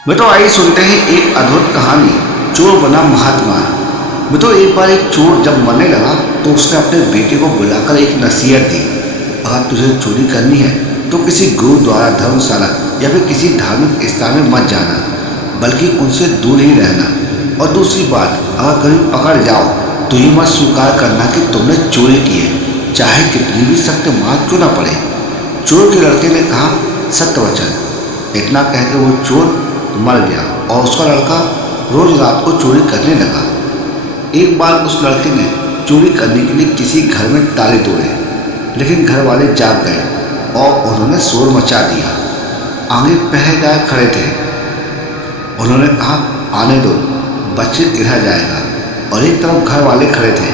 मित्रों, आइए सुनते हैं एक अद्भुत कहानी, चोर बना महात्मा। मित्रों, एक बार एक चोर जब मरने लगा तो उसने अपने बेटे को बुलाकर एक नसीहत दी। अगर तुझे चोरी करनी है तो किसी गुरुद्वारा, धर्मशाला या फिर किसी धार्मिक स्थान में मत जाना, बल्कि उनसे दूर ही रहना। और दूसरी बात, अगर कभी पकड़ जाओ तो ये मत स्वीकार करना कि तुमने चोरी की है, चाहे कितनी भी सख्त मार क्यों ना पड़े। चोर के लड़के ने कहा, सत्य वचन। इतना कहकर वो चोर मर गया और उसका लड़का रोज रात को चोरी करने लगा। एक बार उस लड़के ने चोरी करने के लिए किसी घर में ताले तोड़े, लेकिन घर वाले जाग गए और उन्होंने शोर मचा दिया। आगे पहरेदार खड़े थे। उन्होंने कहा, आने दो, बच्चे गिरा जाएगा। और एक तरफ घर वाले खड़े थे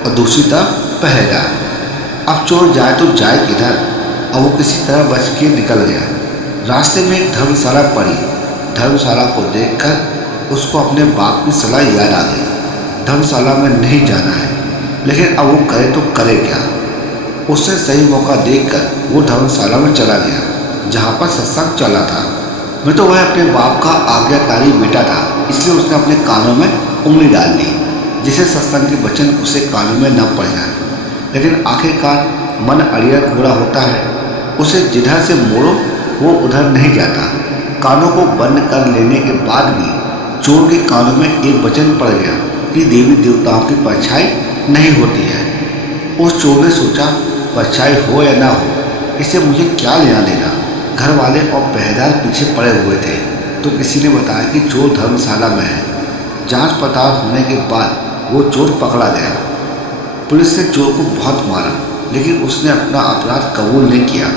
और दूसरी तरफ पहरेदार। अब चोर जाए तो जाए किधर, और वो किसी तरह बच के निकल गया। रास्ते में एक धर्मशाला पड़ी। धर्मशाला को देखकर उसको अपने बाप की सलाह याद आ गई। धर्मशाला में नहीं जाना है, लेकिन अब वो करे तो करे क्या। उसने सही मौका देखकर वो धर्मशाला में चला गया जहाँ पर सत्संग चला था। मैं तो वह अपने बाप का आज्ञाकारी बेटा था, इसलिए उसने अपने कानों में उंगली डाल ली, जिसे सत्संग के वचन उसे कानों में न पड़ जाए। लेकिन आखिरकार मन अड़ियल घोड़ा होता है, उसे जिधर से मोड़ो वो उधर नहीं जाता। कानों को बंद कर लेने के बाद भी चोर के कानों में एक वचन पड़ गया कि देवी देवताओं की परछाई नहीं होती है। उस चोर ने सोचा, परछाई हो या ना हो, इससे मुझे क्या लेना देना। घर वाले और पहरेदार पीछे पड़े हुए थे तो किसी ने बताया कि चोर धर्मशाला में है। जांच पड़ताल होने के बाद वो चोर पकड़ा गया। पुलिस ने चोर को बहुत मारा, लेकिन उसने अपना अपराध कबूल नहीं किया।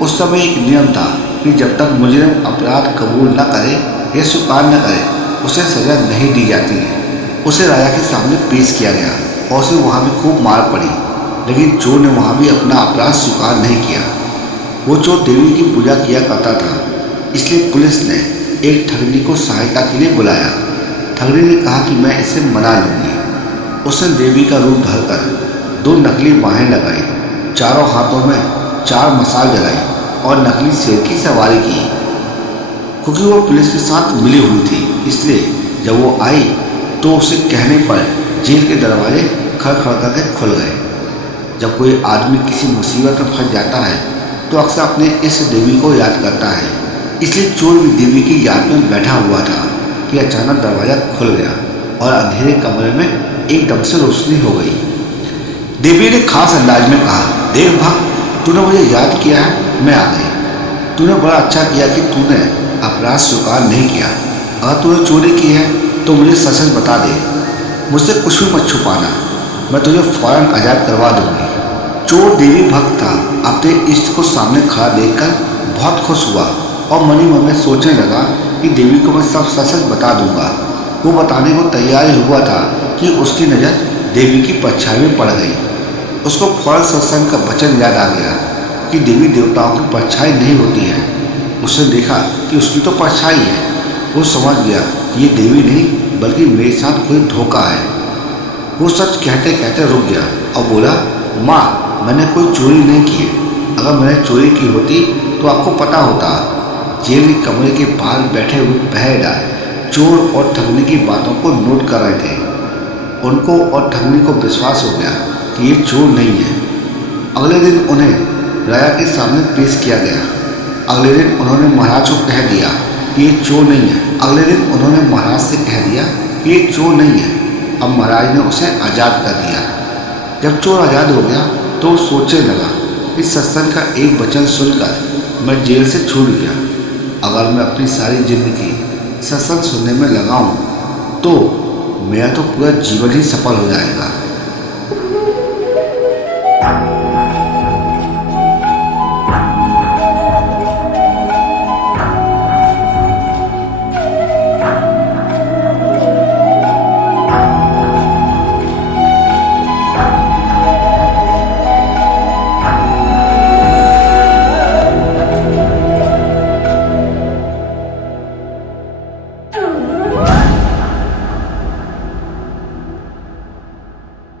उस समय एक नियम था कि जब तक मुजरिम अपराध कबूल न करे या स्वीकार न करे, उसे सजा नहीं दी जाती है। उसे राजा के सामने पेश किया गया और उसे वहाँ भी खूब मार पड़ी, लेकिन चोर ने वहाँ भी अपना अपराध स्वीकार नहीं किया। वो चोर देवी की पूजा किया करता था, इसलिए पुलिस ने एक ठगनी को सहायता के लिए बुलाया। ठगनी ने कहा कि मैं इसे मना लूँगी। उसने देवी का रूप धरकर 2 नकली बाहें लगाई, चारों हाथों में 4 मसाल जलाई और नकली शेर की सवारी की। क्योंकि वो पुलिस के साथ मिली हुई थी, इसलिए जब वो आई तो उसे कहने पर जेल के दरवाजे खड़खड़ करके खुल गए। जब कोई आदमी किसी मुसीबत में फंस जाता है तो अक्सर अपने इस देवी को याद करता है। इसलिए चोर भी देवी की याद में बैठा हुआ था कि अचानक दरवाज़ा खुल गया और अंधेरे कमरे में एकदम से रोशनी हो गई। देवी ने खास अंदाज में कहा, देख भक्त, तूने मुझे याद किया है, मैं आ गई। तूने बड़ा अच्छा किया कि तूने अपराध स्वीकार नहीं किया। अगर तूने चोरी की है तो मुझे सच सच बता दे, मुझसे कुछ भी मत छुपाना, मैं तुझे फौरन आज़ाद करवा दूंगी। चोर देवी भक्त था। अपने इष्ट को सामने खड़ा देखकर बहुत खुश हुआ और मन ही मन में सोचने लगा कि देवी को मैं सब सच सच बता दूंगा। वो बताने को तैयार ही हुआ था कि उसकी नज़र देवी की परछाई में पड़ गई। उसको फौरन सत्संग का वचन याद आ गया कि देवी देवताओं की परछाई नहीं होती है। उसने देखा कि उसकी तो परछाई है। वो समझ गया कि ये देवी नहीं बल्कि मेरे साथ कोई धोखा है। वो सच कहते कहते रुक गया और बोला, माँ, मैंने कोई चोरी नहीं की है। अगर मैंने चोरी की होती तो आपको पता होता। जेल के कमरे के बाहर बैठे हुए पहरेदार चोर और ठगनी की बातों को नोट कर रहे थे। उनको और ठगनी को विश्वास हो गया कि ये चोर नहीं है। अगले दिन उन्हें राजा के सामने पेश किया गया। अगले दिन उन्होंने महाराज को कह दिया कि ये चोर नहीं है। अगले दिन उन्होंने महाराज से कह दिया कि ये चोर नहीं है। अब महाराज ने उसे आज़ाद कर दिया। जब चोर आज़ाद हो गया तो वो सोचने लगा कि सत्संग का एक वचन सुनकर मैं जेल से छूट गया। अगर मैं अपनी सारी जिंदगी सत्संग सुनने में लगाऊं तो मेरा तो पूरा जीवन ही सफल हो जाएगा।